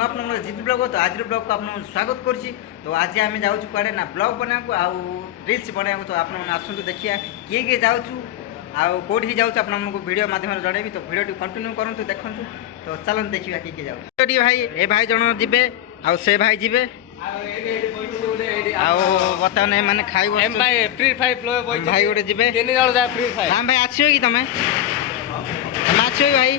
मुझे जित ब्लॉग तो आज ब्लॉग को आप स्वागत करुच्ची। तो आज आम जाऊँ कड़े ना ब्लॉग बनाया आउ रिल्स बनाया तो आप आसतु देखिए किए किए जाऊँ आउटी जाऊँ आपको वीडियो माध्यम जनइबी। तो वीडियो कंटिन्यू करूँ देखूँ। तो चलो देखिए किए किए जाऊँ भाई ए भाई जन जी आउ से भाई जी बर्तमान मैंने खाई भाई गोटे जी हाँ भाई आस कि तुम आस भाई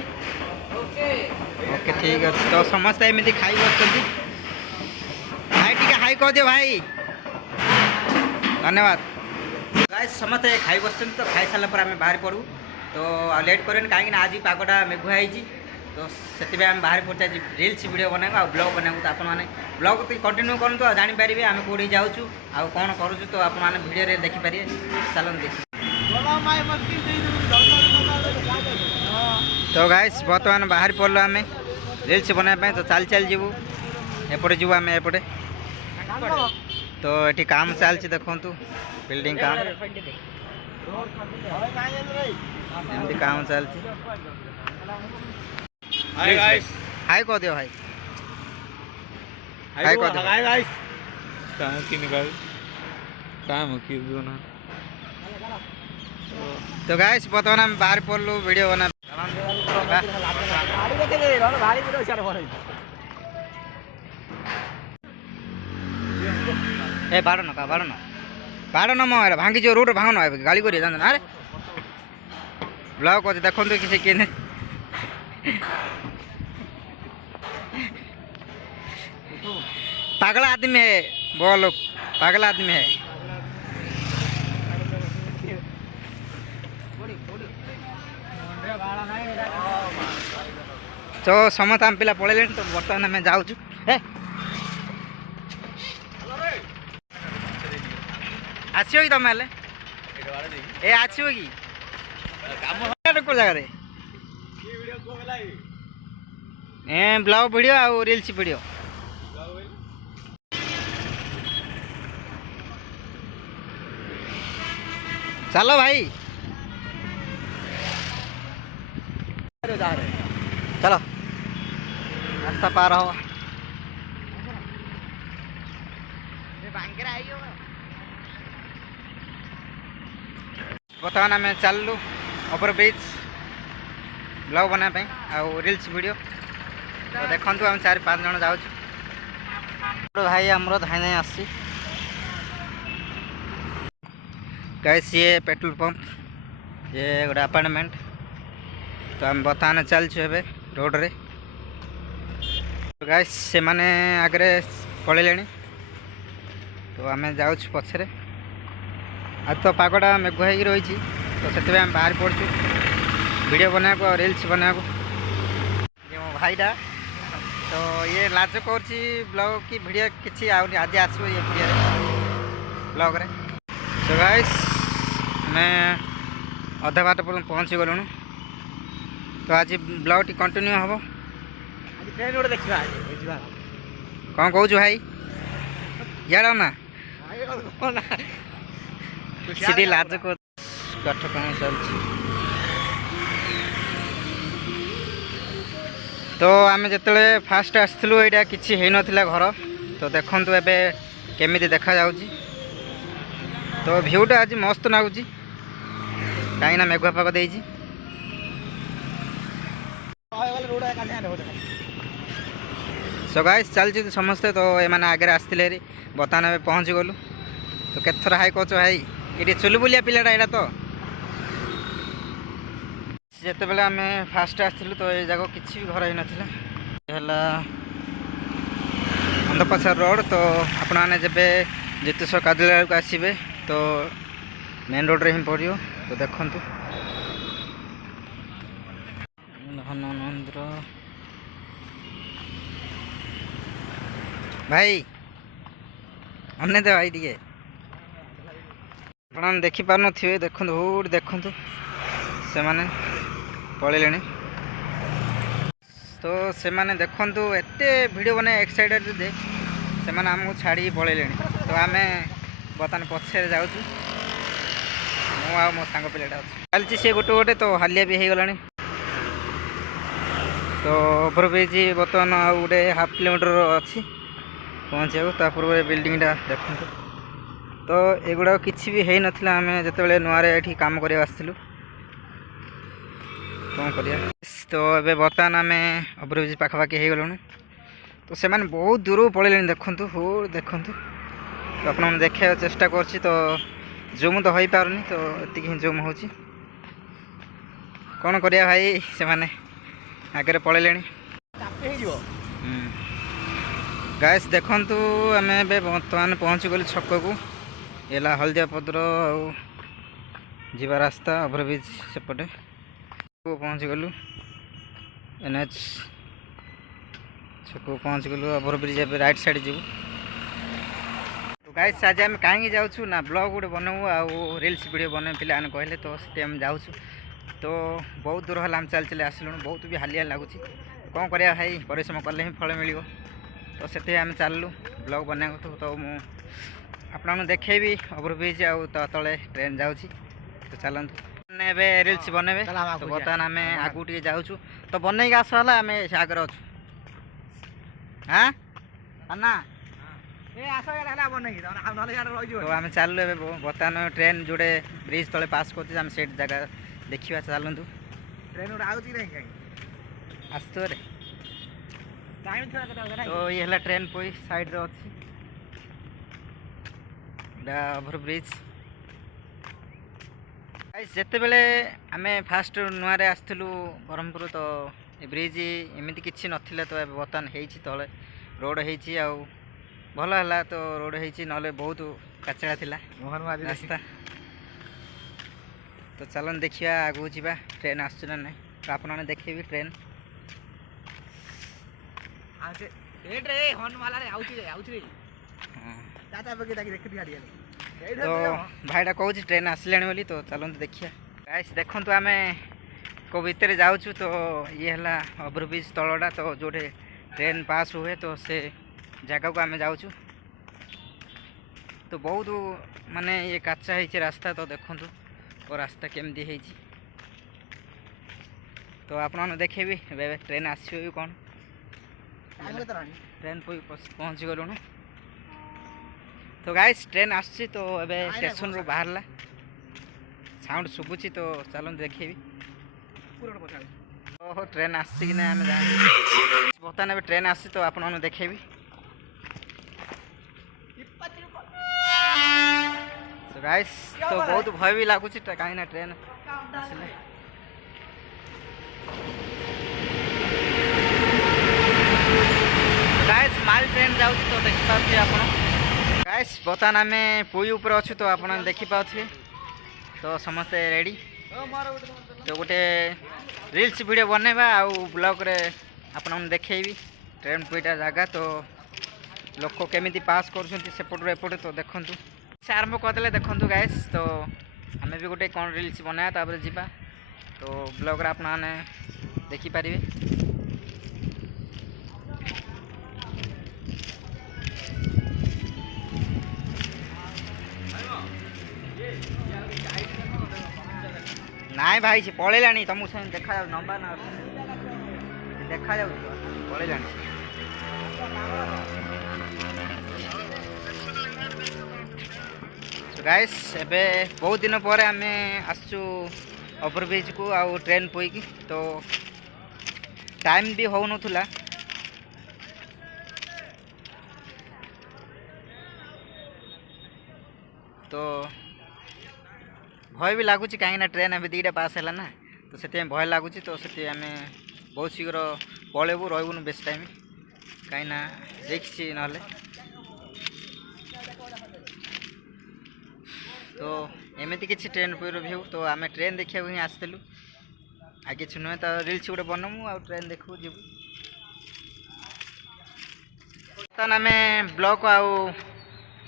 ओके ठीक अच्छे। तो समस्त एमती खाई बस भाई टी हाई कह दियो भाई धन्यवाद। गाइस समस्ते खाई बस तो खाई सारा पर आम बाहर पड़ू तो लेट करें कहीं आज पागटा मेघुआ होती। तो से आम बाहर पड़े आज रिल्स वीडियो बनाया ब्लॉग बनाया। तो आपने ब्लॉग कंटिन्यू करूँ जानीपारे आम कौटी जाऊँ आउ कौन करूँ। तो आपने वीडियो देखिपारे चलो देखिए। तो गाइस बर्तमान बाहर पड़ल आम रिल्स बनाया तो चल चल जीवु एपटे जीवु आम एपटे। तो ये काम चलती देखु बिल्डिंग काम एमती काम चलती। हाय कह दियो भाई हाय कह दियो तो गाइस बर्तमान आम बाहर पड़लु वीडियो बना ए बाड़ न मो भांगी जो रोड भांग ना गाड़ी कर अरे ब्लॉग अच्छे देखो किसी किए पागल आदमी है वो लोग पागल आदमी है। तो समस्त आम पिला पड़े तो बर्तमान आम जाऊँ आसो कि तुम ए आसो कि कौ जगह ब्लॉग वीडियो आउ रिल्स वीडियो चलो भाई चलो रास्ता पार हो बर्तमान आम चलू ओवर ब्रिज ब्लॉग बनाया आउ रिल्स वीडियो। तो देखु आम 4-5 जन जाऊँ भाई आमर धाई धाई आसी गाइस ये पेट्रोल पंप ये गोटे अपार्टमेंट। तो आम बर्तमान चलचु ए रोड रे। तो गाइस से माने आगे पड़े तो आम जाऊँ पछरे आज तो पागटा मेघुआ हो रही। तो से आम बाहर पड़चु वीडियो बनाया और रिल्स बनाया मो भाईटा। तो ये लाज कर ब्लॉग की वीडियो किसी आज आसो ये वीडियो ब्लॉग रे। तो गाइस मैं अधा बाट पर पहुँची गलु। तो आज ब्लॉग टी कंटिन्यू हम कौन कौच भाई यार ना सीधी लाज को काठ काम चलती। तो आम जो फास्ट आसलु यहाँ किसी हो नाला घर। तो देखु ए केमी देखा जाऊँगी। तो भ्यूटा आज मस्त लगुच कहीं मेघुआ पाग दे। सो गाइस चलती समस्ते। तो ये आगे आसते बर्तमान आम पहुँची गलु। तो केत थर हाई कह भाई ये चुलबुलिया पिलाटा यहाँ। तो जिते बेले आम फास्ट आसलु तो ये जगह किसी भी घर हो नाला अंधपसार रोड। तो आपने जब जितेश्वर कादुला को आसबे तो मेन रोड रे ही पड़ो। तो देखु हनुमान मंदिर भाई अने दे भाई टे आप देखिपार थे देखु देखु से माने पड़े। तो से माने देखु एत वीडियो बना एक्साइटेड जे से आमको छाड़ी पड़े। तो आम बर्तमान पछे जाऊँ मो सांग पिलाटा चलती सी गोटे गोटे। तो हालिया भी हो गला तो ओभरब्रिज बर्तमान आ गोटे हाफ किलोमीटर अच्छी पहुँचा ता पूर्व बिल्डिंगटा देखो तो एगुड़ा किसी भी है नाला आम जो नुआरे ये कम करवा आसलु कौन करिया तो ये बर्तमान आम ओभरब्रिज पाखापाखि हो गलु तो से बहुत दूर पड़े देखु हो देखु तो आप देखा चेष्टा कर तो जूम तो हो पारनी तो ये जूम हो कौन करिया भाई से माने आगे पड़े गाइस देखंतु आम बर्तमान पहुँची गलु छक को एला हल्दिया पद्र जीवा रास्ता ओभरब्रिज सेपटे पहुँची गलु एनएच छक पहुँच गलु ओभरब्रिज ए राइट साइड जीव तो गाइस आज आम कहीं जाऊँ ना ब्लॉग गोटे बनऊ आ रील्स वीडियो बन पे कहले तो से जाऊँ तो बहुत दूर है चल चल आसलु बहुत भी हालिया लगुच कौन करिया भाई परिश्रम कले ही फल मिल तो से आम चलू ब्लॉग बना तो आपन देखेबी ओभरब्रिज आउ तले ट्रेन जाऊँगी तो चलते ए रील्स बनबे तो बर्तमान आम आगू टे जाऊँ तो बनई आस आम आगे अच्छु हाँ ना तो आम चलू ए बर्तमान ट्रेन जोड़े ब्रिज तले पास कर से जगह देखा चलतु ट्रेन आसतु तो ये है ट्रेन पोई साइड रे अच्छी ओभरब्रिज जिते बेले आम फास्ट नुआरे आसलु ब्रह्मपुर तो ये ब्रिज एमती किसी नथिले तो बर्तमान तले रोड हो भल है तो रोड हो बहुत काचड़ा थिला रास्ता तो चलन देखिया आगू जावा ट्रेन आसुना ना तो आप देखेबी ट्रेन तो भाईटा कौन ट्रेन आसला बोली तो चलते देखिए गाइस देखु आम को भितर जाऊँ तो ये है ओभरब्रिज तलटा तो जो ट्रेन पास हुए तो से जगह को आम जाऊँ तो बहुत माने ये काचा है रास्ता तो देखु और रास्ता केमती है तो आप देखेबी ट्रेन आसो कौन ट्रेन पहुँची गलु तो गाइस ट्रेन आसी तो ए स्टेशन रू बाहरला साउंड शुभुची तो चलते देखेबी ओहो ट्रेन आसी कि आम बर्तमान ए ट्रेन आसी तो आप देखेबी तो गाइस तो बहुत भय भी लगुच कहीं ट्रेन आसले गाइस माल ट्रेन जाऊँ तो देखिपे आप गाइस बर्तमान आम पुई ऊपर अच्छु तो आप देखिपे तो समस्ते रेडी तो गोटे रील्स वीडियो बनवा आउ ब्लॉग रे आपन देखेबी ट्रेन पुईटा जगह तो लोक केमी पास करपट एपटे तो देखु से आरंभ करदे देखु गाइस तो आम भी गोटे कौन रील्स बनाया तापर जीवा तो ब्लॉग रे आपन देखिपारे नाई भाई से पलैला तुमको से देखा जा नंबर ना देखा जा पलैला गाइस एबे बहुत दिन पर आम आसचु ओभरब्रिज को आउ ट्रेन पोईकी तो टाइम भी हो नथुला तो भय भी लगुच कहीं ट्रेन अभी दीटा पास है ना तो से भय लगुच तो से आम बहुत शीघ्र पलैबू रहीबून बेस टाइम कहीं देखी ना तो एमती किसी ट्रेन पुईर व्यू तो आम ट्रेन देखा ही आसलु आ कि नुहे तो रील्स गोटे बनमु आ ट्रेन देखू जीव बर्तमान आम ब्लॉग आउ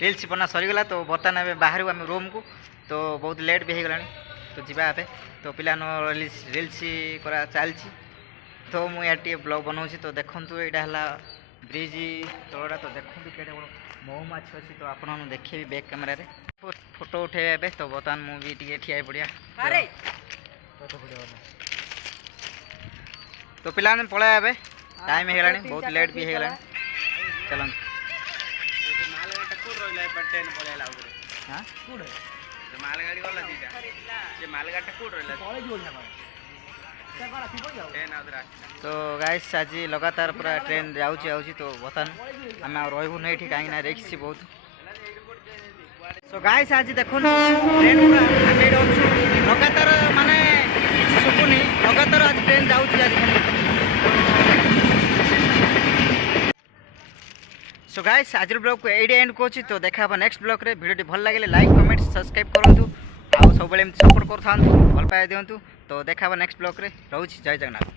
रील्स बना सरीगला तो बर्तमान आम बाहर आम रूम को तो बहुत लेट भी हो गला तो जीवा ए तो पिला रील्स करा चलती तो मुझे ब्लॉग बनाऊँ तो देखूँ यहाँ है ब्रिज तलटा तो देखूँ के महुमाछी अच्छी तो आप देखे बैक कैमेरा रे फोटो उठे तो बर्तमान मुझे ठिया पड़िया तो पिलाने पळाया बे टाइम हे गलानी बहुत लेट भी हे गलानी चलन मालगाड़ी कोड रहला ट्रेन पळेला उगरे हां कोड मालगाड़ी गला दीटा जे मालगाड़ी कोड रहला पळे जोल ना ट्रेन आदरा तो गाइस आज लगातार पूरा ट्रेन जाउची आउची तो बतन हम रहबु नै ठीक काई ना रिक्स बहुत सो गाइस आज देखुन ट्रेन पूरा हमें रहछु लगातार माने किछि सुकुनी लगातार आज ट्रेन जाउची आज सो गाइस आज ब्लॉग को एडी एंड कोची तो देखा नेक्स्ट ब्लॉग रे वीडियो भल लागे लाइक कमेंट सब्सक्राइब करंतु आ सब बेले सपोर्ट करथांतु भल पाए दियंतु तो देखा नेक्स्ट ब्लॉग रे रहउची जय जगन्नाथ।